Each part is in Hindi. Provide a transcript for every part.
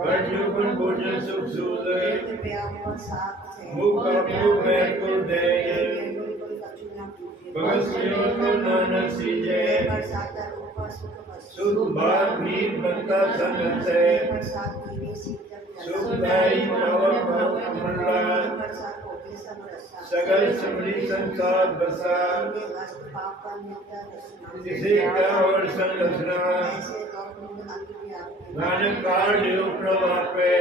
वर्जुकन भोजन सुख सूद पेट पे ऊपर साथ से मुख अपो मैं को दे भगत सियो को नानक सीजे सुख भाग नीर बनता संग से सुखदाई पवन रसा सगल समरी संसार बसा किसी का और संरचना ऐसे गौतम अति व्यापी नानक काल देव प्रभापे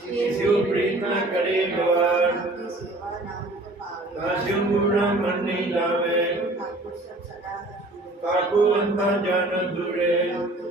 किसी प्रीत न करे गवार आपकी सेवा नाम के पावे काशियों गुणा मन नहीं लावे ठाकुर सब सदा हरि काकू अंता जान दूरे तू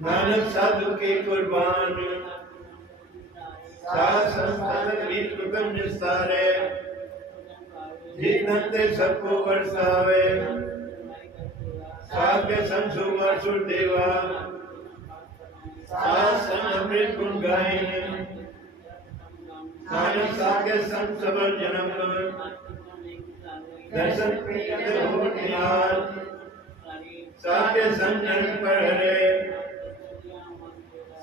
नानक साधु के कुर्बान। जीतनते सबको बरसावे। साध के संग सुमर सुर देवा साध अमृत गुण गाय नानक साध के संग सबर जन्म। दर्शन करते हो निहाल साध के संग जन्म पर हरे।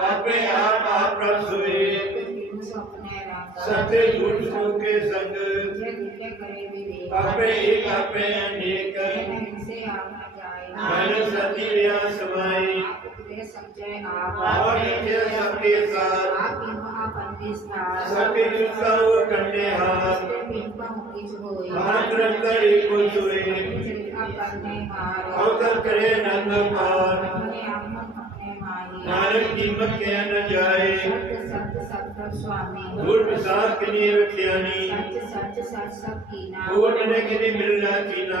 अपने आप आप प्रभ हुए सत्य सुख के संग अपने एक अपने अनेक मन सती रिया समाई और नित्य सबके साथ सबके जुटका वो कंडे हाथ हाथ रखकर एक को सुए अवतर करे नंद पार नानक कीमत के न जाए। झूठ प्रसाद के लिए रखियानी। कीना वो ने। के लिए मिल जाती ना।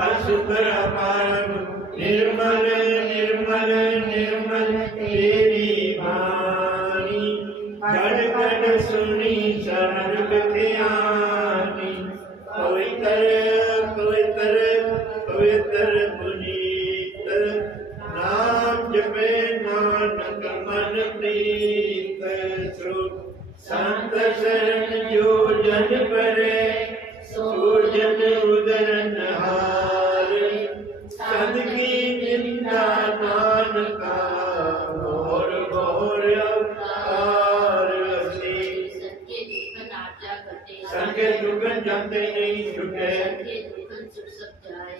हर सुंदर अपार निर्मल निर्मल निर्मल तेरी वाणी। जड़ कड़ सुनी शरण बख्यानी पवित्र पवित्र पवित्र संगे दुगन जानते नहीं छुटे।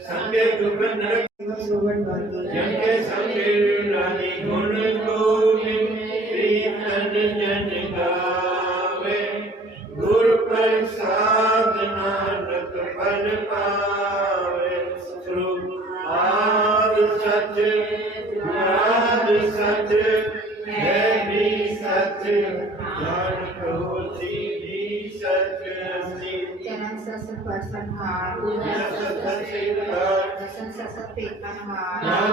संगे दुगन नरक जन संगे रानी गुण गोविंद प्रीतन जन गावे। गुरु प्रसाद नानक फल पावे। आद सच आद सच, है भी सच, जान को चरण सस परसन हार सत सिद्धार्थ दसन सस पेतन हार नाम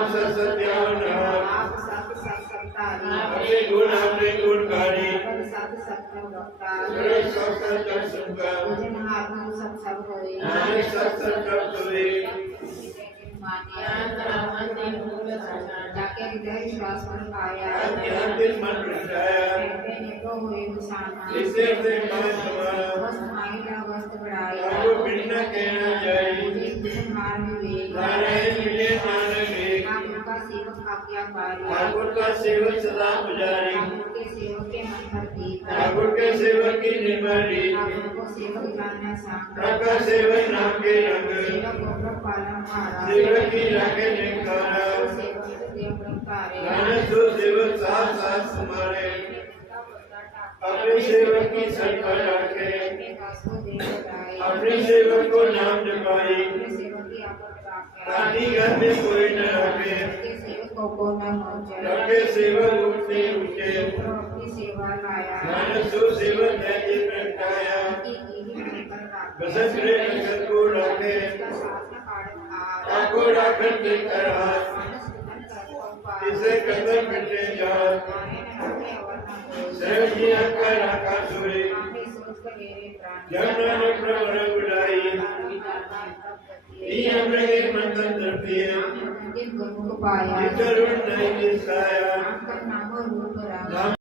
आप सब सब सब अपने गुण अपने गुणकारी। पद सत सत्य वक्ता सर्व सत्य दर्शन का भोजन हाथ सब सब होए नानक सत्य तत्व हुए जाके हृदय श्वास पर पाया। मन रचाया कहते निको हुए निशाना इससे अपने मान समाना सेवक सदा पुजारी ठाकुर के सेवक के ठाकुर के सेवक नाम के रंग। सेवक की राखे ब्रह्मकारे नानक जो सेवक साथ साथ तुम्हारे अपने सेवक की सर रखे। अपने सेवक को नाम जपाई राखे ताकि घर में कोई न रखे। को न मोचे रखे सेवक उठते उठे अपनी सेवा लाया। नानक जो सेवक है जिस प्रगटाया की बसंत रे नगर को रखे। आपको राखन के कर हाथ इसे कदम मिटे जात नारायण रखे और न कोई सर्व जी का राखा सूरी आँखें सोच कर मेरे प्राण। प्रवर बुलाई ई हमने एक मंथन दर्पिए जिन गुरु को पाया नाम का नाम रूप राम